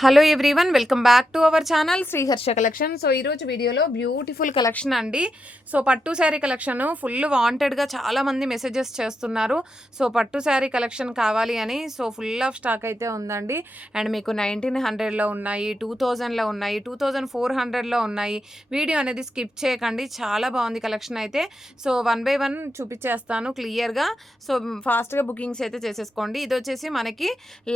Hello everyone, welcome back to our channel Sriharsha collection. So ఈరోజు వీడియోలో beautiful collection అండి. So పట్టు శారీ కలెక్షన్ ఫుల్ వాంటెడ్గా చాలామంది మెసేజెస్ చేస్తున్నారు. సో పట్టు శారీ కలెక్షన్ కావాలి అని. సో ఫుల్ ఆఫ్ స్టాక్ అయితే ఉందండి. అండ్ మీకు 1900లో ఉన్నాయి, 2000లో ఉన్నాయి, 2400లో ఉన్నాయి. వీడియో అనేది స్కిప్ చేయకండి, చాలా బాగుంది కలెక్షన్ అయితే. సో 1 by 1 చూపించేస్తాను క్లియర్గా. సో ఫాస్ట్గా బుకింగ్స్ అయితే చేసేసుకోండి. ఇది వచ్చేసి మనకి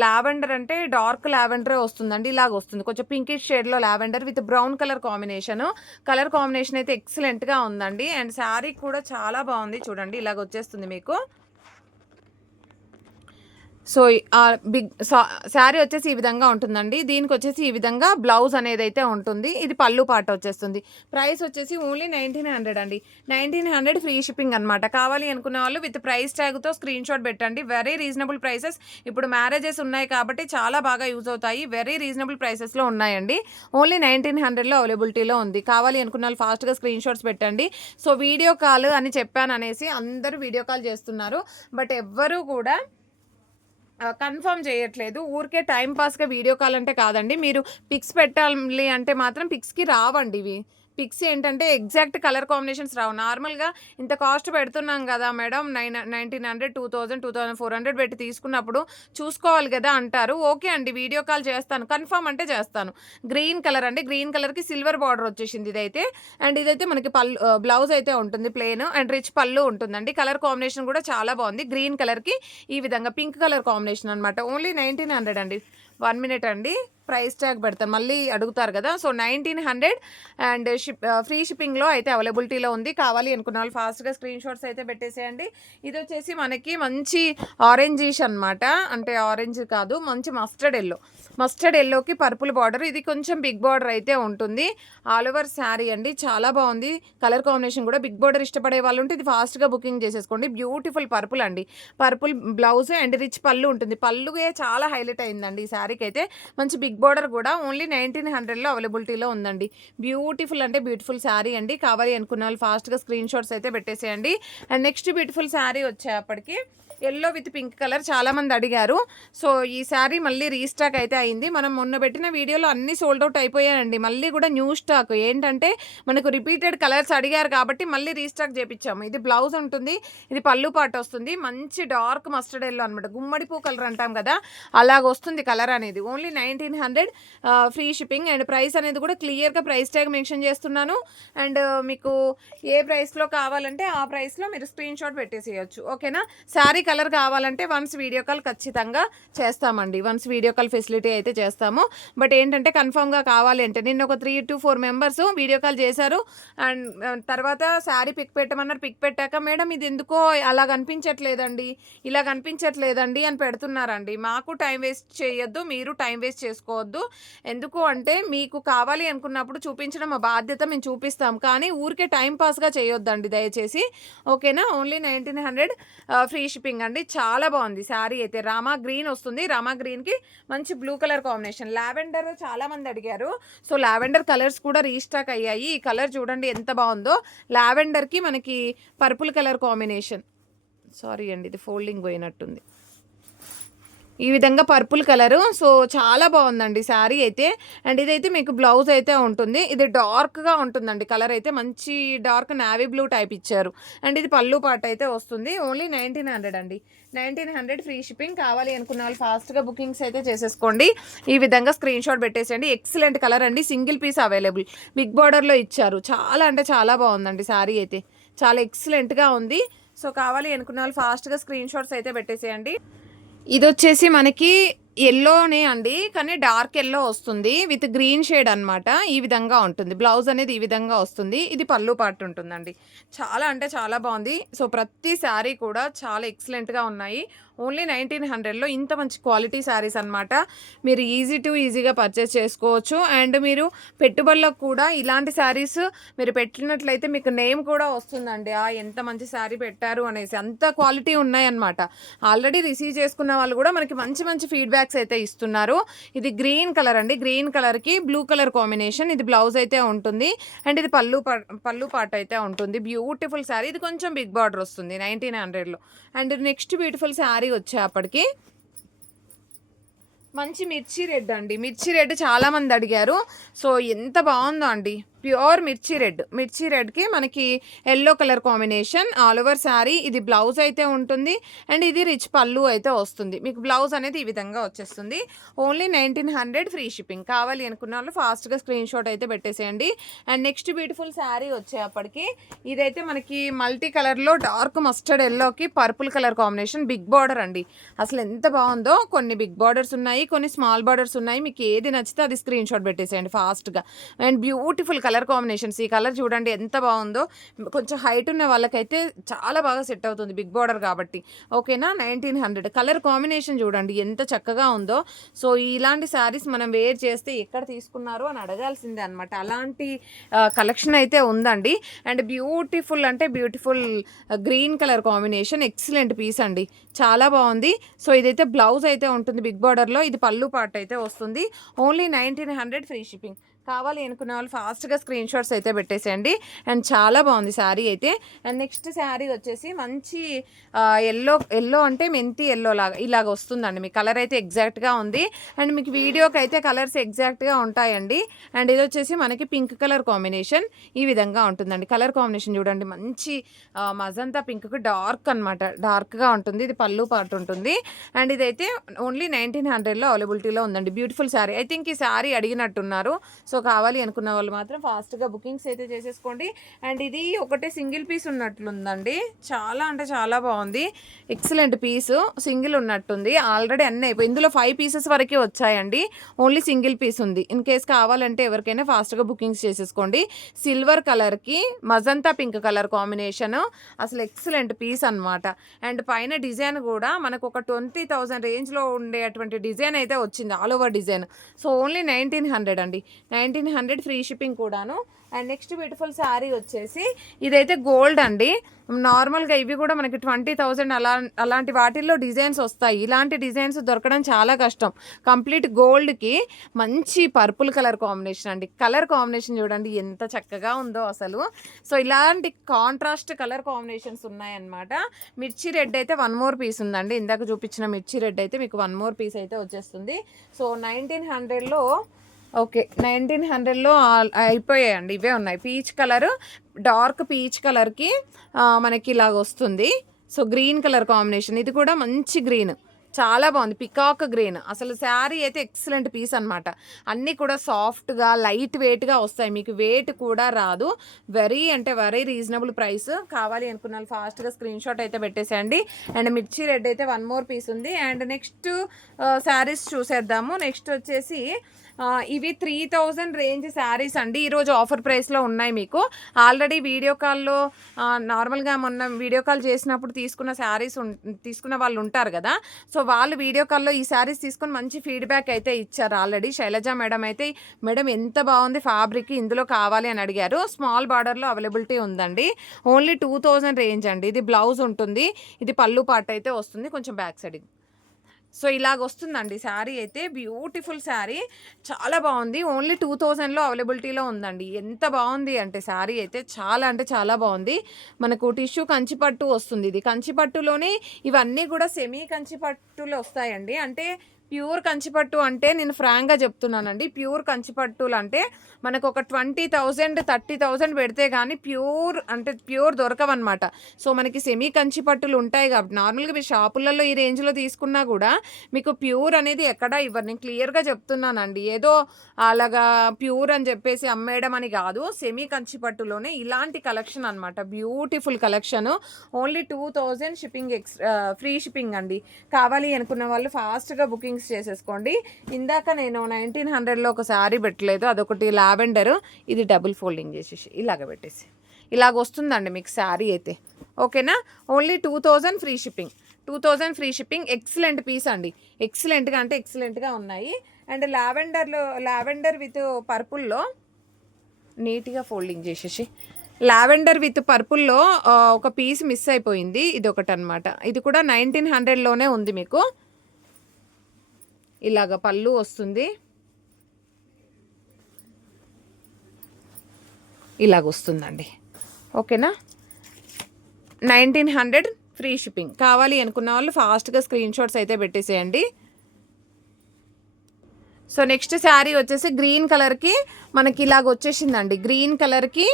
లావెండర్, అంటే డార్క్ లావెండర్ వస్తుంది, ఇలాగ వస్తుంది. కొంచెం పింకిష్ షేడ్లో lavender with brown colour combination అయితే ఎక్సలెంట్గా ఉందండి. అండ్ శారీ కూడా చాలా బాగుంది, చూడండి ఇలాగ వచ్చేస్తుంది మీకు. సో బిగ్ శారీ వచ్చేసి ఈ విధంగా ఉంటుందండి. దీనికి వచ్చేసి ఈ విధంగా బ్లౌజ్ అనేది అయితే ఉంటుంది. ఇది పళ్ళు పాట వచ్చేస్తుంది. ప్రైస్ వచ్చేసి ఓన్లీ 1900 అండి. 1900 ఫ్రీ షిప్పింగ్ అనమాట. కావాలి అనుకున్న వాళ్ళు విత్ ప్రైస్ ట్యాగ్తో స్క్రీన్ షాట్ పెట్టండి. Very reasonable prices. ఇప్పుడు మ్యారేజెస్ ఉన్నాయి కాబట్టి చాలా బాగా యూజ్ అవుతాయి. వెరీ రీజనబుల్ ప్రైసెస్లో ఉన్నాయండి. ఓన్లీ 1900లో అవైలబిలిటీలో ఉంది. కావాలి అనుకున్న వాళ్ళు ఫాస్ట్గా స్క్రీన్ షాట్స్ పెట్టండి. సో వీడియో కాల్ అని చెప్పాను అనేసి అందరూ వీడియో కాల్ చేస్తున్నారు, బట్ ఎవ్వరూ కూడా కన్ఫర్మ్ చేయట్లేదు. ఊరికే టైంపాస్గా వీడియో కాల్ అంటే కాదండి. మీరు పిక్స్ పెట్టాలి అంటే మాత్రం పిక్స్కి రావండి ఇవి. పిక్స్ ఏంటంటే ఎగ్జాక్ట్ కలర్ కాంబినేషన్స్ రావు. నార్మల్గా ఇంత కాస్ట్ పెడుతున్నాం కదా మేడం, 1900, 2000, 2400 పెట్టి తీసుకున్నప్పుడు చూసుకోవాలి కదా అంటారు. ఓకే అండి, వీడియో కాల్ చేస్తాను, కన్ఫర్మ్ అంటే చేస్తాను. గ్రీన్ కలర్ అండి, గ్రీన్ కలర్కి సిల్వర్ బార్డర్ వచ్చేసింది ఇదైతే. అండ్ ఇదైతే మనకి బ్లౌజ్ అయితే ఉంటుంది ప్లెయిన్, అండ్ రిచ్ పళ్ళు ఉంటుందండి. కలర్ కాంబినేషన్ కూడా చాలా బాగుంది. గ్రీన్ కలర్కి ఈ విధంగా పింక్ కలర్ కాంబినేషన్ అనమాట. ఓన్లీ 1900 అండి. 1 minute అండి, ప్రైస్ ట్యాగ్ పెడతాను, మళ్ళీ అడుగుతారు కదా. సో 1900 అండ్ ఫ్రీ షిప్పింగ్లో అయితే అవైలబిలిటీలో ఉంది. కావాలి అనుకున్న వాళ్ళు ఫాస్ట్గా స్క్రీన్ షాట్స్ అయితే పెట్టేసేయండి. ఇది వచ్చేసి మనకి మంచి ఆరెంజిష్ అనమాట, అంటే ఆరెంజ్ కాదు, మంచి మస్టర్డ్ ఎల్లోకి పర్పుల్ బార్డర్. ఇది కొంచెం బిగ్ బార్డర్ అయితే ఉంటుంది. ఆల్ ఓవర్ శారీ అండి, చాలా బాగుంది. కలర్ కాంబినేషన్ కూడా బిగ్ బార్డర్ ఇష్టపడే వాళ్ళు ఉంటే ఇది ఫాస్ట్గా బుకింగ్ చేసేసుకోండి. బ్యూటిఫుల్ పర్పుల్ అండి, పర్పుల్ బ్లౌజ్ అండ్ రిచ్ పళ్ళు ఉంటుంది. పళ్ళుగా చాలా హైలైట్ అయిందండి ఈ శారీకి అయితే. మంచి బిగ్ బార్డర్ కూడా ఓన్లీ 1900లో అవైలబిలిటీలో ఉందండి. బ్యూటిఫుల్ అంటే బ్యూటిఫుల్ శారీ అండి. కావాలి అనుకున్న వాళ్ళు ఫాస్ట్గా స్క్రీన్ షాట్స్ అయితే పెట్టేసేయండి. అండ్ నెక్స్ట్ బ్యూటిఫుల్ శారీ వచ్చేప్పటికి ఎల్లో విత్ పింక్ కలర్ చాలామంది అడిగారు. సో ఈ శారీ మళ్ళీ రీస్టాక్ అయితే అయింది. మనం మొన్న పెట్టిన వీడియోలో అన్నీ సోల్డ్ అవుట్ అయిపోయాయండి. మళ్ళీ కూడా న్యూ స్టాక్ ఏంటంటే మనకు రిపీటెడ్ కలర్స్ అడిగారు కాబట్టి మళ్ళీ రీస్టాక్ చేపించాము. ఇది బ్లౌజ్ ఉంటుంది, ఇది పళ్ళు పాట వస్తుంది. మంచి డార్క్ మస్టర్డ్ ఎల్లో అనమాట, గుమ్మడి పూ కలర్ అంటాం కదా, అలాగ వస్తుంది కలర్ అనేది. Only 1900 free shipping. And price అనేది కూడా క్లియర్గా ప్రైస్ ట్యాగ్ మెన్షన్ చేస్తున్నాను. అండ్ మీకు ఏ ప్రైస్లో కావాలంటే ఆ ప్రైస్లో మీరు స్క్రీన్ షాట్ పెట్టేసేయచ్చు, ఓకేనా. శారీ కలర్ కావాలంటే వన్స్ వీడియో కాల్ ఖచ్చితంగా చేస్తామండి. వన్స్ వీడియో కాల్ ఫెసిలిటీ అయితే చేస్తాము. బట్ ఏంటంటే కన్ఫర్మ్గా కావాలి అంటే, నిన్న ఒక 3 to 4 మెంబర్స్ వీడియో కాల్ చేశారు. అండ్ తర్వాత శారీ పిక్ పెట్టమన్నారు. పిక్ పెట్టాక మేడం ఇది ఎందుకో అలా కనిపించట్లేదండి, ఇలా కనిపించట్లేదండి అని పెడుతున్నారండి. మాకు టైం వేస్ట్ చేయొద్దు, మీరు టైం వేస్ట్ చేసుకోవద్దు. ఎందుకు అంటే మీకు కావాలి అనుకున్నప్పుడు చూపించడం మా బాధ్యత, మేము చూపిస్తాం. కానీ ఊరికే టైం పాస్గా చేయొద్దండి దయచేసి, ఓకేనా. ఓన్లీ 1900 ఫ్రీ షిప్పింగ్ అండి. చాలా బాగుంది శారీ అయితే. రామా గ్రీన్ వస్తుంది, రామా గ్రీన్కి మంచి బ్లూ కలర్ కాంబినేషన్. లావెండర్ చాలామంది అడిగారు. సో లావెండర్ కలర్స్ కూడా రీస్టాక్ అయ్యాయి. ఈ కలర్ చూడండి ఎంత బాగుందో. లావెండర్కి మనకి పర్పుల్ కలర్ కాంబినేషన్. సారీ అండి, ఇది ఫోల్డింగ్ పోయినట్టుంది. ఈ విధంగా పర్పుల్ కలరు. సో చాలా బాగుందండి శారీ అయితే. అండ్ ఇదైతే మీకు బ్లౌజ్ అయితే ఉంటుంది. ఇది డార్క్గా ఉంటుందండి, కలర్ అయితే మంచి డార్క్ నావీ బ్లూ టైప్ ఇచ్చారు. అండ్ ఇది పళ్ళు పాట అయితే వస్తుంది. ఓన్లీ 1900 అండి. 1900 ఫ్రీ షిప్పింగ్. కావాలి అనుకున్న వాళ్ళు ఫాస్ట్గా బుకింగ్స్ అయితే చేసేసుకోండి. ఈ విధంగా స్క్రీన్ షాట్ పెట్టేసేయండి. ఎక్సలెంట్ కలర్ అండి, సింగిల్ పీస్ అవైలబుల్, బిగ్ బార్డర్లో ఇచ్చారు. చాలా అంటే చాలా బాగుందండి శారీ అయితే, చాలా ఎక్సలెంట్గా ఉంది. సో కావాలి అనుకున్న వాళ్ళు ఫాస్ట్గా స్క్రీన్ షాట్స్ అయితే పెట్టేసేయండి. ఇది వచ్చేసి మనకి ఎల్లోనే అండి, కానీ డార్క్ ఎల్లో వస్తుంది విత్ గ్రీన్ షేడ్ అనమాట. ఈ విధంగా ఉంటుంది బ్లౌజ్ అనేది, ఈ విధంగా వస్తుంది. ఇది పళ్ళు పార్ట్ ఉంటుందండి. చాలా అంటే చాలా బాగుంది. సో ప్రతి శారీ కూడా చాలా ఎక్సలెంట్గా ఉన్నాయి. ఓన్లీ 1900లో ఇంత మంచి క్వాలిటీ శారీస్ అనమాట. మీరు ఈజీగా పర్చేస్ చేసుకోవచ్చు. అండ్ మీరు పెట్టుబడులకు కూడా ఇలాంటి శారీస్ మీరు పెట్టినట్లయితే మీకు నేమ్ కూడా వస్తుందండి, ఎంత మంచి శారీ పెట్టారు అనేసి. అంత క్వాలిటీ ఉన్నాయన్నమాట. ఆల్రెడీ రిసీవ్ చేసుకున్న వాళ్ళు కూడా మనకి మంచి మంచి ఫీడ్బ్యాక్స్ అయితే ఇస్తున్నారు. ఇది గ్రీన్ కలర్ అండి, గ్రీన్ కలర్కి బ్లూ కలర్ కాంబినేషన్. ఇది బ్లౌజ్ అయితే ఉంటుంది. అండ్ ఇది పళ్ళు పాట అయితే ఉంటుంది. బ్యూటిఫుల్ శారీ. ఇది కొంచెం బిగ్ బార్డర్ వస్తుంది 1900లో. అండ్ నెక్స్ట్ బ్యూటిఫుల్ శారీ వచ్చేప్పటికి మంచి మిర్చి రెడ్ అండి. మిర్చి రెడ్ చాలామంది అడిగారు. సో ఎంత బాగుందో అండి, ప్యూర్ మిర్చి రెడ్కి మనకి yellow colour combination all over sari. ఇది బ్లౌజ్ అయితే ఉంటుంది అండ్ ఇది రిచ్ పళ్ళు అయితే వస్తుంది. మీకు బ్లౌజ్ అనేది ఈ విధంగా వచ్చేస్తుంది. Only 1900 free shipping. కావాలి అనుకున్న వాళ్ళు ఫాస్ట్గా స్క్రీన్ షాట్ అయితే పెట్టేసేయండి. అండ్ నెక్స్ట్ బ్యూటిఫుల్ శారీ వచ్చేప్పటికి ఇదైతే మనకి మల్టీ కలర్లో డార్క్ మస్టర్డ్ ఎల్లోకి purple colour combination, big border అండి. అసలు ఎంత బాగుందో. కొన్ని బిగ్ బార్డర్స్ ఉన్నాయి, కొన్ని స్మాల్ బార్డర్స్ ఉన్నాయి. మీకు ఏది నచ్చితే అది స్క్రీన్ షాట్ పెట్టేసేయండి ఫాస్ట్గా. And beautiful colour combinations. ఈ కలర్ చూడండి ఎంత బాగుందో. కొంచెం హైట్ ఉన్న వాళ్ళకైతే చాలా బాగా సెట్ అవుతుంది బిగ్ బార్డర్ కాబట్టి. ఓకేనా, 1900. కలర్ కాంబినేషన్ చూడండి ఎంత చక్కగా ఉందో. సో ఇలాంటి శారీస్ మనం వేర్ చేస్తే ఎక్కడ తీసుకున్నారు అని అడగాల్సిందే అనమాట. అలాంటి కలెక్షన్ అయితే ఉందండి. అండ్ బ్యూటిఫుల్ అంటే beautiful green colour combination, excellent piece అండి, చాలా బాగుంది. సో ఇదైతే బ్లౌజ్ అయితే ఉంటుంది బిగ్ బార్డర్లో. ఇది పళ్ళు పార్ట్ అయితే వస్తుంది. Only 1900 free shipping. కావాలి అనుకున్న వాళ్ళు ఫాస్ట్గా స్క్రీన్ షాట్స్ అయితే పెట్టేసేయండి. అండ్ చాలా బాగుంది శారీ అయితే. అండ్ నెక్స్ట్ శారీ వచ్చేసి మంచి ఎల్లో అంటే మెంతి ఎల్లో లాగా ఇలాగ వస్తుందండి. మీ కలర్ అయితే ఎగ్జాక్ట్గా ఉంది. అండ్ మీకు వీడియోకి అయితే కలర్స్ ఎగ్జాక్ట్గా ఉంటాయండి. అండ్ ఇది వచ్చేసి మనకి పింక్ కలర్ కాంబినేషన్ ఈ విధంగా ఉంటుందండి. కలర్ కాంబినేషన్ చూడండి, మంచి మజంతా పింక్కి డార్క్ అనమాట, డార్క్గా ఉంటుంది. ఇది పళ్ళు పార్ట్ ఉంటుంది. అండ్ ఇదైతే ఓన్లీ 1900లో అవైలబిలిటీలో ఉందండి. బ్యూటిఫుల్ శారీ. ఐ థింక్ ఈ శారీ అడిగినట్టున్నారు. సో కావాలి అనుకున్న వాళ్ళు మాత్రం ఫాస్ట్గా బుకింగ్స్ అయితే చేసేసుకోండి. అండ్ ఇది ఒకటే సింగిల్ పీస్ ఉన్నట్లుందండి. చాలా అంటే చాలా బాగుంది, ఎక్సలెంట్ పీసు. సింగిల్ ఉన్నట్టుంది. ఆల్రెడీ అన్నీ అయిపోయి ఇందులో 5 పీసెస్ వరకే వచ్చాయండి. ఓన్లీ సింగిల్ పీస్ ఉంది. ఇన్ కేస్ కావాలంటే ఎవరికైనా ఫాస్ట్గా బుకింగ్స్ చేసేసుకోండి. సిల్వర్ కలర్కి మజంతా పింక్ కలర్ కాంబినేషన్, అసలు ఎక్సలెంట్ పీస్ అనమాట. అండ్ పైన డిజైన్ కూడా మనకు ఒక 20,000 రేంజ్లో ఉండేటువంటి డిజైన్ అయితే వచ్చింది, all over design. So only 1900 అండి. 1900 ఫ్రీ షిప్పింగ్ కూడాను. అండ్ నెక్స్ట్ బ్యూటిఫుల్ శారీ వచ్చేసి ఇదైతే గోల్డ్ అండి. నార్మల్గా ఇవి కూడా మనకి 20,000 అలాంటి వాటిల్లో డిజైన్స్ వస్తాయి. ఇలాంటి డిజైన్స్ దొరకడం చాలా కష్టం. కంప్లీట్ గోల్డ్కి మంచి పర్పుల్ కలర్ కాంబినేషన్ అండి. కలర్ కాంబినేషన్ చూడండి ఎంత చక్కగా ఉందో అసలు. సో ఇలాంటి కాంట్రాస్ట్ కలర్ కాంబినేషన్స్ ఉన్నాయన్నమాట. మిర్చి రెడ్ అయితే 1 మోర్ పీస్ ఉందండి. ఇందాక చూపించిన మిర్చి రెడ్ అయితే మీకు 1 మోర్ పీస్ అయితే వచ్చేస్తుంది. సో 1900లో ఓకే, 1900లో అయిపోయాయండి. ఇవే ఉన్నాయి. పీచ్ కలర్, డార్క్ పీచ్ కలర్కి మనకి ఇలాగ వస్తుంది. సో గ్రీన్ కలర్ కాంబినేషన్, ఇది కూడా మంచి గ్రీన్, చాలా బాగుంది, పికాక్ గ్రీన్. అసలు శారీ అయితే ఎక్సలెంట్ పీస్ అనమాట. అన్నీ కూడా సాఫ్ట్గా లైట్ వెయిట్గా వస్తాయి, మీకు వెయిట్ కూడా రాదు. వెరీ అంటే వెరీ రీజనబుల్ ప్రైస్. కావాలి అనుకున్న వాళ్ళు ఫాస్ట్గా స్క్రీన్ షాట్ అయితే పెట్టేసేయండి. అండ్ మిర్చి రెడ్ అయితే 1 మోర్ పీస్ ఉంది. అండ్ నెక్స్ట్ శారీస్ చూసేద్దాము. నెక్స్ట్ వచ్చేసి ఇవి 3000 రేంజ్ శారీస్ అండి. ఈరోజు ఆఫర్ ప్రైస్లో ఉన్నాయి. మీకు ఆల్రెడీ వీడియో కాల్లో నార్మల్గా మొన్న వీడియో కాల్ చేసినప్పుడు తీసుకున్న శారీస్ తీసుకున్న వాళ్ళు ఉంటారు కదా. సో వాళ్ళు వీడియో కాల్లో ఈ శారీస్ తీసుకొని మంచి ఫీడ్బ్యాక్ అయితే ఇచ్చారు ఆల్రెడీ. శైలజ మేడం అయితే, మేడం ఎంత బాగుంది ఫ్యాబ్రిక్, ఇందులో కావాలి అని అడిగారు. స్మాల్ బార్డర్లో అవైలబిలిటీ ఉందండి. ఓన్లీ 2000 రేంజ్ అండి. ఇది బ్లౌజ్ ఉంటుంది, ఇది పళ్ళు పార్ట్ అయితే వస్తుంది, కొంచెం బ్యాక్ సైడ్. సో ఇలాగ వస్తుందండి శారీ అయితే. బ్యూటిఫుల్ శారీ, చాలా బాగుంది. ఓన్లీ 2000లో అవైలబిలిటీలో ఉందండి. ఎంత బాగుంది అంటే శారీ అయితే చాలా అంటే చాలా బాగుంది. మనకు టిష్యూ కంచిపట్టు వస్తుంది. ఇది కంచిపట్టులోనే ఇవన్నీ కూడా సెమీ కంచిపట్టులు వస్తాయండి. అంటే ప్యూర్ కంచిపట్టు అంటే నేను ఫ్రాంక్గా చెప్తున్నానండి. ప్యూర్ కంచిపట్టులు అంటే మనకు ఒక 20,000 30,000 పెడితే కానీ ప్యూర్ అంటే ప్యూర్ దొరకవన్నమాట. సో మనకి సెమీ కంచిపట్టులు ఉంటాయి కాబట్టి నార్మల్గా మీ షాపులలో ఈ రేంజ్లో తీసుకున్నా కూడా మీకు ప్యూర్ అనేది ఎక్కడా ఇవ్వరు. నేను క్లియర్గా చెప్తున్నానండి. ఏదో అలాగా ప్యూర్ అని చెప్పేసి అమ్మేయడం అని కాదు. సెమీ కంచిపట్టులోనే ఇలాంటి కలెక్షన్ అనమాట. Beautiful collection. Only 2000 shipping free shipping అండి. కావాలి అనుకున్న వాళ్ళు ఫాస్ట్గా బుకింగ్స్ చేసేసుకోండి. ఇందాక నేను 1900లో ఒక శారీ పెట్టలేదు, అదొకటి లావెండర్. ఇది డబుల్ ఫోల్డింగ్ చేసేసి ఇలాగ పెట్టేసి ఇలాగ వస్తుందండి మీకు శారీ అయితే. ఓకేనా, only 2000 free shipping. 2000 free shipping. Excellent piece అండి, ఎక్సలెంట్గా అంటే ఎక్సలెంట్గా ఉన్నాయి. అండ్ లావెండర్ విత్ పర్పుల్లో నీట్గా ఫోల్డింగ్ చేసేసి, లావెండర్ విత్ పర్పుల్లో ఒక పీస్ మిస్ అయిపోయింది, ఇది ఒకటి అనమాట. ఇది కూడా 1900లోనే ఉంది. మీకు ఇలాగ పళ్ళు వస్తుంది, ఇలాగ వస్తుందండి. ఓకేనా, 1900 ఫ్రీ షిప్పింగ్. కావాలి అనుకున్న వాళ్ళు ఫాస్ట్గా స్క్రీన్ షాట్స్ అయితే పెట్టేసేయండి. సో నెక్స్ట్ శారీ వచ్చేసి గ్రీన్ కలర్కి మనకి ఇలాగ వచ్చేసిందండి. గ్రీన్ కలర్కి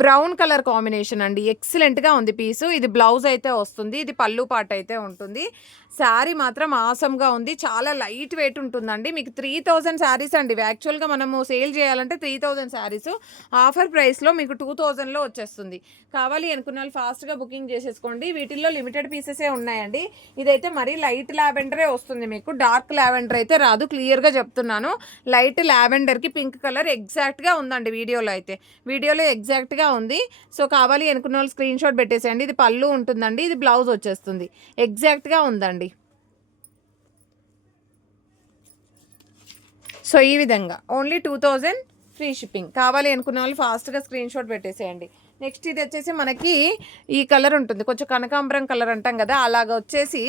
బ్రౌన్ కలర్ కాంబినేషన్ అండి. ఎక్సలెంట్గా ఉంది పీసు. ఇది బ్లౌజ్ అయితే వస్తుంది, ఇది పళ్ళు పాట అయితే ఉంటుంది. శారీ మాత్రం ఆసమ్గా ఉంది, చాలా లైట్ వెయిట్ ఉంటుందండి. మీకు 3000 శారీస్ అండి. యాక్చువల్గా మనము సేల్ చేయాలంటే 3000 శారీస్, ఆఫర్ ప్రైస్లో మీకు 2000లో వచ్చేస్తుంది. కావాలి అనుకున్న వాళ్ళు ఫాస్ట్గా బుకింగ్ చేసేసుకోండి. వీటిల్లో లిమిటెడ్ పీసెసే ఉన్నాయండి. ఇదైతే మరీ లైట్ లావెండరే వస్తుంది, మీకు డార్క్ లావెండర్ అయితే రాదు. క్లియర్గా చెప్తున్నాను, లైట్ లావెండర్కి పింక్ కలర్ ఎగ్జాక్ట్గా ఉందండి. వీడియోలో ఎగ్జాక్ట్గా ఉంది. సో కావాలి అనుకున్న వాళ్ళు స్క్రీన్ షాట్ పెట్టేసేయండి. ఇది పళ్ళు ఉంటుందండి, ఇది బ్లౌజ్ వచ్చేస్తుంది. ఎగ్జాక్ట్గా ఉందండి. సో ఈ విధంగా ఓన్లీ 2000 ఫ్రీ షిప్పింగ్. కావాలి అనుకున్న వాళ్ళు ఫాస్ట్గా స్క్రీన్ షాట్ పెట్టేసేయండి. నెక్స్ట్ ఇది వచ్చేసి మనకి ఈ కలర్ ఉంటుంది, కొంచెం కనకాంబరం కలర్ అంటాం కదా, అలాగ వచ్చేసి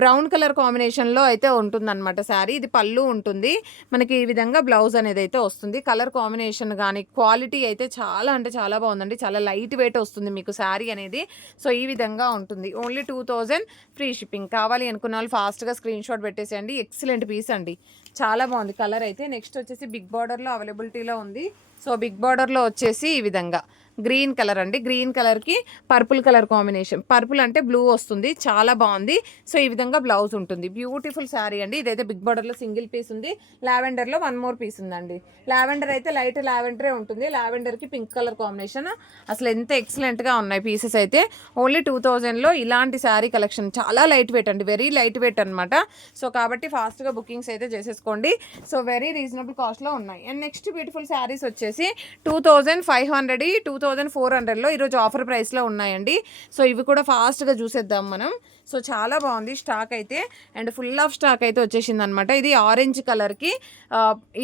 బ్రౌన్ కలర్ కాంబినేషన్లో అయితే ఉంటుందన్నమాట శారీ. ఇది పళ్ళు ఉంటుంది, మనకి ఈ విధంగా బ్లౌజ్ అనేది అయితే వస్తుంది. కలర్ కాంబినేషన్ కానీ క్వాలిటీ అయితే చాలా అంటే చాలా బాగుందండి. చాలా లైట్ వెయిట్ వస్తుంది మీకు శారీ అనేది. సో ఈ విధంగా ఉంటుంది. Only 2000 free shipping. కావాలి అనుకున్న వాళ్ళు ఫాస్ట్గా స్క్రీన్ షాట్ పెట్టేసేయండి. ఎక్సలెంట్ పీస్ అండి, చాలా బాగుంది కలర్ అయితే. నెక్స్ట్ వచ్చేసి బిగ్ బార్డర్లో అవైలబిలిటీలో ఉంది. సో బిగ్ బార్డర్లో వచ్చేసి ఈ విధంగా గ్రీన్ కలర్ అండి. గ్రీన్ కలర్కి పర్పుల్ కలర్ కాంబినేషన్, పర్పుల్ అంటే బ్లూ వస్తుంది, చాలా బాగుంది. సో ఈ విధంగా బ్లౌజ్ ఉంటుంది. బ్యూటిఫుల్ శారీ అండి. ఇదైతే బిగ్ బార్డర్లో సింగిల్ పీస్ ఉంది, లావెండర్లో 1 మోర్ పీస్ ఉందండి. లావెండర్ అయితే లైట్ లావెండరే ఉంటుంది, లావెండర్కి పింక్ కలర్ కాంబినేషన్. అసలు ఎంత ఎక్సలెంట్గా ఉన్నాయి పీసెస్ అయితే. ఓన్లీ 2000లో ఇలాంటి శారీ కలెక్షన్, చాలా లైట్ వెయిట్ అండి, వెరీ లైట్ వెయిట్ అనమాట. సో కాబట్టి ఫాస్ట్గా బుకింగ్స్ అయితే చేసేసుకోండి. సో వెరీ రీజనబుల్ కాస్ట్లో ఉన్నాయి. అండ్ నెక్స్ట్ బ్యూటిఫుల్ శారీస్ వచ్చేసి 2500, 2400లో ఈరోజు ఆఫర్ ప్రైస్లో ఉన్నాయండి. సో ఇవి కూడా ఫాస్ట్గా చూసేద్దాం మనం. సో చాలా బాగుంది స్టాక్ అయితే, అండ్ ఫుల్ ఆఫ్ స్టాక్ అయితే వచ్చేసింది అనమాట. ఇది ఆరెంజ్ కలర్కి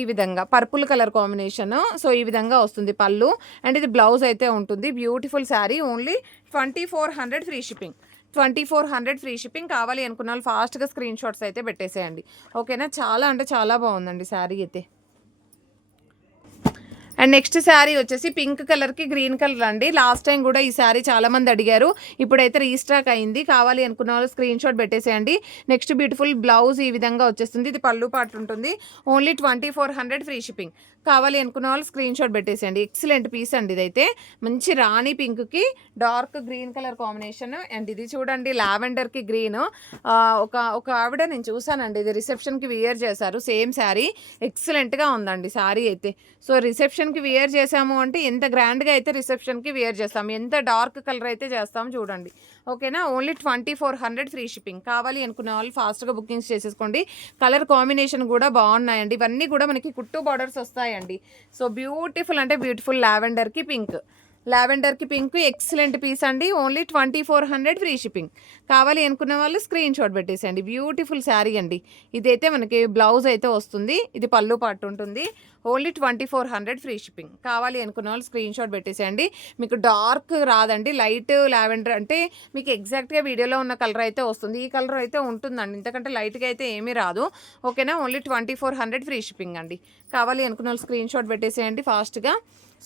ఈ విధంగా పర్పుల్ కలర్ కాంబినేషన్. సో ఈ విధంగా వస్తుంది పళ్ళు, అండ్ ఇది బ్లౌజ్ అయితే ఉంటుంది. Beautiful sari. Only 2400 free shipping. 2400 free shipping. కావాలి అనుకున్న వాళ్ళు ఫాస్ట్గా స్క్రీన్ షాట్స్ అయితే పెట్టేసేయండి. ఓకేనా, చాలా అంటే చాలా బాగుందండి శారీ అయితే. అండ్ నెక్స్ట్ శారీ వచ్చేసి పింక్ కలర్కి గ్రీన్ కలర్ అండి. లాస్ట్ టైం కూడా ఈ శారీ చాలామంది అడిగారు, ఇప్పుడైతే రీస్టాక్ అయింది. కావాలి అనుకున్న వాళ్ళు స్క్రీన్ షాట్ పెట్టేసేయండి. నెక్స్ట్ బ్యూటిఫుల్ బ్లౌజ్ ఈ విధంగా వచ్చేస్తుంది, ఇది పళ్ళు పాటు ఉంటుంది. Only 2400 free shipping. కావాలి అనుకున్న వాళ్ళు స్క్రీన్ షాట్ పెట్టేసేయండి. ఎక్సలెంట్ పీస్ అండి ఇదైతే. మంచి రాణి పింక్కి dark green colour combination. And ఇది చూడండి లావెండర్కి గ్రీన్. ఒక ఆవిడ నేను చూసానండి, ఇది రిసెప్షన్కి వియర్ చేశారు సేమ్ శారీ. ఎక్సలెంట్గా ఉందండి శారీ అయితే. సో రిసెప్షన్కి వియర్ చేసాము అంటే ఎంత గ్రాండ్గా అయితే రిసెప్షన్కి వియర్ చేస్తాము, ఎంత డార్క్ కలర్ అయితే చేస్తాము చూడండి. ఓకేనా, ఓన్లీ 2400 ఫ్రీ షిప్పింగ్. కావాలి అనుకునే వాళ్ళు ఫాస్ట్గా బుకింగ్స్ చేసేసుకోండి. కలర్ కాంబినేషన్ కూడా బాగున్నాయండి. ఇవన్నీ కూడా మనకి కుట్టు బార్డర్స్ వస్తాయండి. సో బ్యూటిఫుల్ అంటే బ్యూటిఫుల్ లావెండర్కి పింక్ ఎక్సలెంట్ పీస్ అండి. Only 2400 free shipping. కావాలి అనుకున్న వాళ్ళు స్క్రీన్ షాట్ పెట్టేసేయండి. బ్యూటిఫుల్ శారీ అండి. ఇదైతే మనకి బ్లౌజ్ అయితే వస్తుంది, ఇది పళ్ళు పాటు ఉంటుంది. Only 2400 free shipping. కావాలి అనుకున్న వాళ్ళు స్క్రీన్ షాట్ పెట్టేసేయండి. మీకు డార్క్ రాదండి, లైట్ లావెండర్ అంటే మీకు ఎగ్జాక్ట్గా వీడియోలో ఉన్న కలర్ అయితే వస్తుంది. ఈ కలర్ అయితే ఉంటుందండి, ఇంతకంటే లైట్గా అయితే ఏమీ రాదు. ఓకేనా, ఓన్లీ 2400 ఫ్రీ షిప్పింగ్ అండి. కావాలి అనుకున్న వాళ్ళు స్క్రీన్ షాట్ పెట్టేసేయండి ఫాస్ట్గా.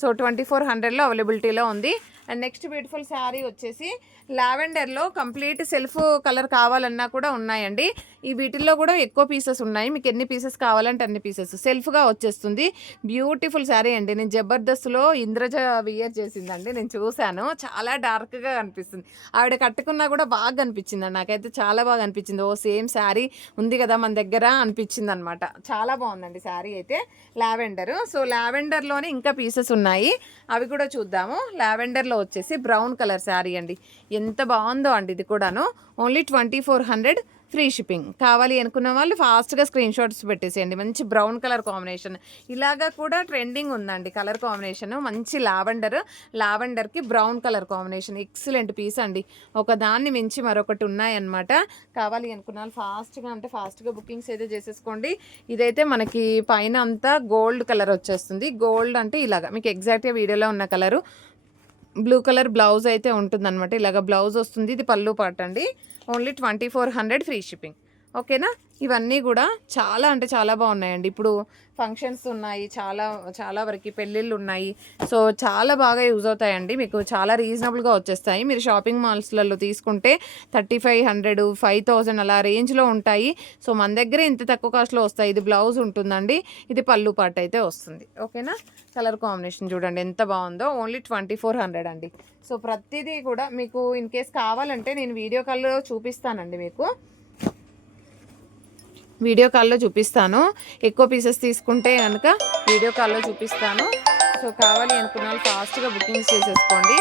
సో 2400లో అవైలబిలిటీలో ఉంది. అండ్ నెక్స్ట్ బ్యూటిఫుల్ శారీ వచ్చేసి లావెండర్లో కంప్లీట్ సెల్ఫ్ కలర్ కావాలన్నా కూడా ఉన్నాయండి. ఈ వీటిల్లో కూడా ఎక్కువ పీసెస్ ఉన్నాయి, మీకు ఎన్ని పీసెస్ కావాలంటే అన్ని పీసెస్ సెల్ఫ్గా వచ్చేస్తుంది. బ్యూటిఫుల్ శారీ అండి. నేను జబర్దస్త్లో ఇంద్రజ వియర్ చేసిందండి, నేను చూశాను, చాలా డార్క్గా కనిపిస్తుంది. ఆవిడ కట్టుకున్నా కూడా బాగా కనిపించింది, నాకైతే చాలా బాగా అనిపించింది. ఓ సేమ్ శారీ ఉంది కదా మన దగ్గర అనిపించింది అనమాట. చాలా బాగుందండి శారీ అయితే, లావెండర్. సో లావెండర్లోనే ఇంకా పీసెస్ ఉన్నాయి, అవి కూడా చూద్దాము. లావెండర్లో వచ్చేసి బ్రౌన్ కలర్ శారీ అండి, ఎంత బాగుందో అండి ఇది కూడాను. Only 2400 free shipping. కావాలి అనుకున్న వాళ్ళు ఫాస్ట్గా స్క్రీన్ షాట్స్ పెట్టేసేయండి. మంచి బ్రౌన్ కలర్ కాంబినేషన్, ఇలాగా కూడా ట్రెండింగ్ ఉందండి కలర్ కాంబినేషన్. మంచి లావెండర్కి brown colour combination, excellent piece అండి. ఒకదాన్ని మించి మరొకటి ఉన్నాయన్నమాట. కావాలి అనుకున్న వాళ్ళు ఫాస్ట్గా బుకింగ్స్ అయితే చేసేసుకోండి. ఇదైతే మనకి పైన అంతా గోల్డ్ కలర్ వచ్చేస్తుంది. గోల్డ్ అంటే ఇలాగా మీకు ఎగ్జాక్ట్గా వీడియోలో ఉన్న కలరు. బ్లూ కలర్ బ్లౌజ్ అయితే ఉంటుందన్నమాట, ఇలాగ బ్లౌజ్ వస్తుంది. ఇది పళ్ళు పాట అండి. Only 2400 free shipping. ఓకేనా. ఇవన్నీ కూడా చాలా అంటే చాలా బాగున్నాయండి. ఇప్పుడు ఫంక్షన్స్ ఉన్నాయి, చాలా చాలా వరకు పెళ్ళిళ్ళు ఉన్నాయి. సో చాలా బాగా యూజ్ అవుతాయండి, మీకు చాలా రీజనబుల్గా వచ్చేస్తాయి. మీరు షాపింగ్ మాల్స్లలో తీసుకుంటే 3500 5000 అలా రేంజ్లో ఉంటాయి. సో మన దగ్గర ఇంత తక్కువ కాస్ట్లో వస్తాయి. ఇది బ్లౌజ్ ఉంటుందండి, ఇది పళ్ళు పాట అయితే వస్తుంది. ఓకేనా. కలర్ కాంబినేషన్ చూడండి ఎంత బాగుందో. ఓన్లీ 2400 అండి. సో ప్రతిదీ కూడా మీకు ఇన్ కేస్ కావాలంటే నేను వీడియో కాల్లో చూపిస్తానండి, మీకు వీడియో కాల్లో చూపిస్తాను. ఎక్కువ పీసెస్ తీసుకుంటే కనుక వీడియో కాల్లో చూపిస్తాను. సో కావాలి అనుకున్న వాళ్ళు ఫాస్ట్గా బుకింగ్స్ చేసేసుకోండి.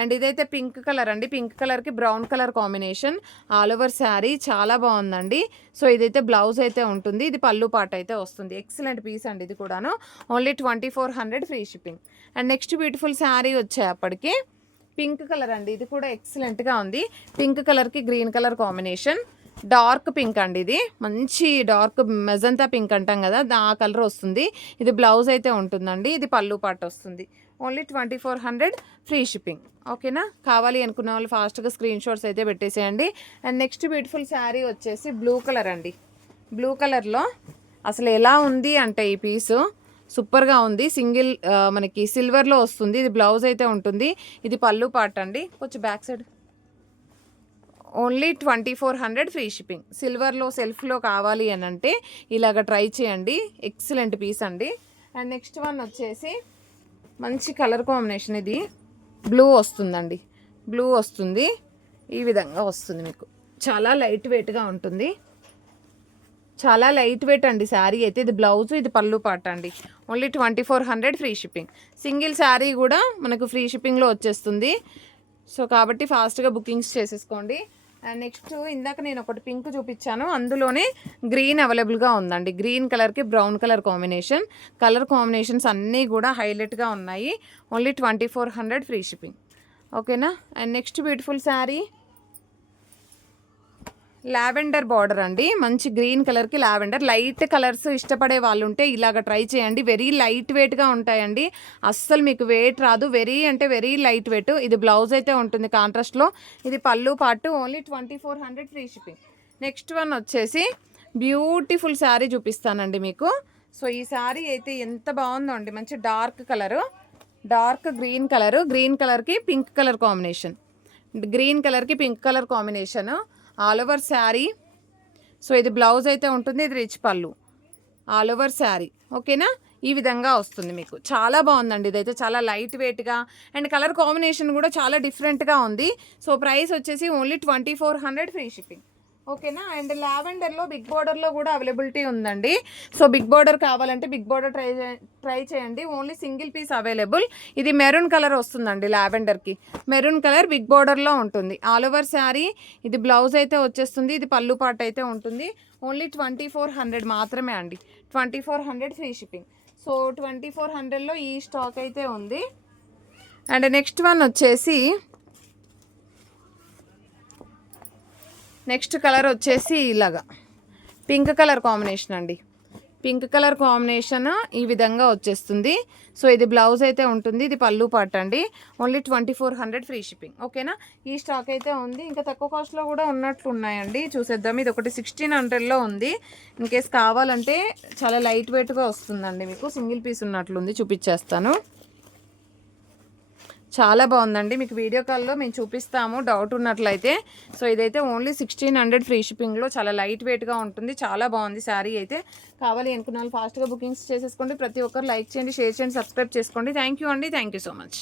అండ్ ఇదైతే పింక్ కలర్ అండి, పింక్ కలర్కి brown colour combination, all over sari చాలా బాగుందండి. సో ఇదైతే బ్లౌజ్ అయితే ఉంటుంది, ఇది పళ్ళు పాట అయితే వస్తుంది. ఎక్సలెంట్ పీస్ అండి ఇది కూడాను. Only 2400 free shipping. And next beautiful sari వచ్చేప్పటికి పింక్ కలర్ అండి, ఇది కూడా ఎక్సలెంట్గా ఉంది. పింక్ కలర్కి green colour combination, dark pink అండి, ఇది మంచి డార్క్ మెజంతా పింక్ అంటాం కదా, ఆ కలర్ వస్తుంది. ఇది బ్లౌజ్ అయితే ఉంటుందండి, ఇది పళ్ళు పాట వస్తుంది. Only 2400 free shipping. ఓకేనా. కావాలి అనుకున్న వాళ్ళు ఫాస్ట్గా స్క్రీన్ షాట్స్ అయితే పెట్టేసేయండి. అండ్ నెక్స్ట్ బ్యూటిఫుల్ శారీ వచ్చేసి బ్లూ కలర్ అండి. బ్లూ కలర్లో అసలు ఎలా ఉంది అంటే ఈ పీసు సూపర్గా ఉంది. సింగిల్ మనకి సిల్వర్లో వస్తుంది, ఇది బ్లౌజ్ అయితే ఉంటుంది, ఇది పళ్ళు పాట అండి. కొంచెం back side. Only 2400 free shipping. సిల్వర్లో సెల్ఫ్లో కావాలి అని అంటే ఇలాగ ట్రై చేయండి, ఎక్సలెంట్ పీస్ అండి. అండ్ నెక్స్ట్ వన్ వచ్చేసి మంచి కలర్ కాంబినేషన్, ఇది బ్లూ వస్తుందండి, బ్లూ వస్తుంది, ఈ విధంగా వస్తుంది. మీకు చాలా లైట్ వెయిట్గా ఉంటుంది, చాలా లైట్ వెయిట్ అండి శారీ అయితే. ఇది బ్లౌజ్, ఇది పళ్ళు పాట అండి. Only 2400 free shipping. Single sari కూడా మనకు ఫ్రీ షిప్పింగ్లో వచ్చేస్తుంది. సో కాబట్టి ఫాస్ట్గా బుకింగ్స్ చేసేసుకోండి. అండ్ నెక్స్ట్ ఇందాక నేను ఒకటి పింక్ చూపించాను, అందులోనే గ్రీన్ అవైలబుల్గా ఉందండి. గ్రీన్ కలర్కి brown colour combination, colour combinations అన్నీ కూడా హైలైట్గా ఉన్నాయి. Only 2400 free shipping. ఓకేనా. And next beautiful sari lavender border అండి, మంచి గ్రీన్ కలర్కి లావెండర్. లైట్ కలర్స్ ఇష్టపడే వాళ్ళు ఉంటే ఇలాగ ట్రై చేయండి, వెరీ లైట్ వెయిట్గా ఉంటాయండి, అస్సలు మీకు వెయిట్ రాదు, వెరీ అంటే వెరీ లైట్ వెయిట్. ఇది బ్లౌజ్ అయితే ఉంటుంది కాంట్రాస్ట్లో, ఇది పళ్ళు పాటు. Only 2400 free shipping. Next one వచ్చేసి బ్యూటిఫుల్ శారీ చూపిస్తానండి మీకు. సో ఈ శారీ అయితే ఎంత బాగుందో అండి, మంచి dark colour, dark green colour, green కలర్కి పింక్ కలర్ కాంబినేషన్, గ్రీన్ కలర్కి pink colour combination, all over sari. So ఇది బ్లౌజ్ అయితే ఉంటుంది, ఇది రిచ్ పళ్ళు, ఆల్ ఓవర్ శారీ. ఓకేనా. ఈ విధంగా వస్తుంది మీకు. చాలా బాగుందండి ఇదైతే, చాలా లైట్ వెయిట్గా అండ్ కలర్ కాంబినేషన్ కూడా చాలా డిఫరెంట్గా ఉంది. సో ప్రైస్ వచ్చేసి ఓన్లీ 2400 ఫ్రీ షిప్పింగ్. ఓకేనా. అండ్ లావెండర్లో బిగ్ బార్డర్లో కూడా అవైలబిలిటీ ఉందండి. సో బిగ్ బార్డర్ కావాలంటే బిగ్ బార్డర్ ట్రై చేయండి, ఓన్లీ సింగిల్ పీస్ అవైలబుల్. ఇది మెరూన్ కలర్ వస్తుందండి, లావెండర్కి మెరూన్ కలర్ బిగ్ బార్డర్లో ఉంటుంది, ఆల్ ఓవర్ శారీ. ఇది బ్లౌజ్ అయితే వచ్చేస్తుంది, ఇది పళ్ళు పాట అయితే ఉంటుంది. ఓన్లీ 2400 మాత్రమే అండి, 2400 ఫ్రీ షిప్పింగ్. సో 2400లో ఈ స్టాక్ అయితే ఉంది. అండ్ నెక్స్ట్ వన్ వచ్చేసి నెక్స్ట్ కలర్ వచ్చేసి ఇలాగా పింక్ కలర్ కాంబినేషన్ అండి, పింక్ కలర్ కాంబినేషన్ ఈ విధంగా వచ్చేస్తుంది. సో ఇది బ్లౌజ్ అయితే ఉంటుంది, ఇది పళ్ళు పాట అండి. Only 2400 free shipping. ఓకేనా. ఈ స్టాక్ అయితే ఉంది, ఇంకా తక్కువ కాస్ట్లో కూడా ఉన్నట్లు ఉన్నాయండి, చూసేద్దాం. ఇది ఒకటి 1600లో ఉంది. ఇన్ కేస్ కావాలంటే చాలా లైట్ వెయిట్గా వస్తుందండి, మీకు సింగిల్ పీస్ ఉన్నట్లుంది, చూపించేస్తాను. చాలా బాగుందండి, మీకు వీడియో కాల్లో మేము చూపిస్తాము డౌట్ ఉన్నట్లయితే. సో ఇదైతే ఓన్లీ 1600 ఫ్రీ షిప్పింగ్లో, చాలా లైట్ వెయిట్గా ఉంటుంది, చాలా బాగుంది శారీ అయితే. కావాలి అనుకున్న వాళ్ళు ఫాస్ట్గా బుకింగ్స్ చేసేసుకోండి. ప్రతి ఒక్కరు లైక్ చేయండి, షేర్ చేయండి, సబ్స్క్రైబ్ చేసుకోండి. థ్యాంక్ యూ అండి, థ్యాంక్ యూ సో మచ్.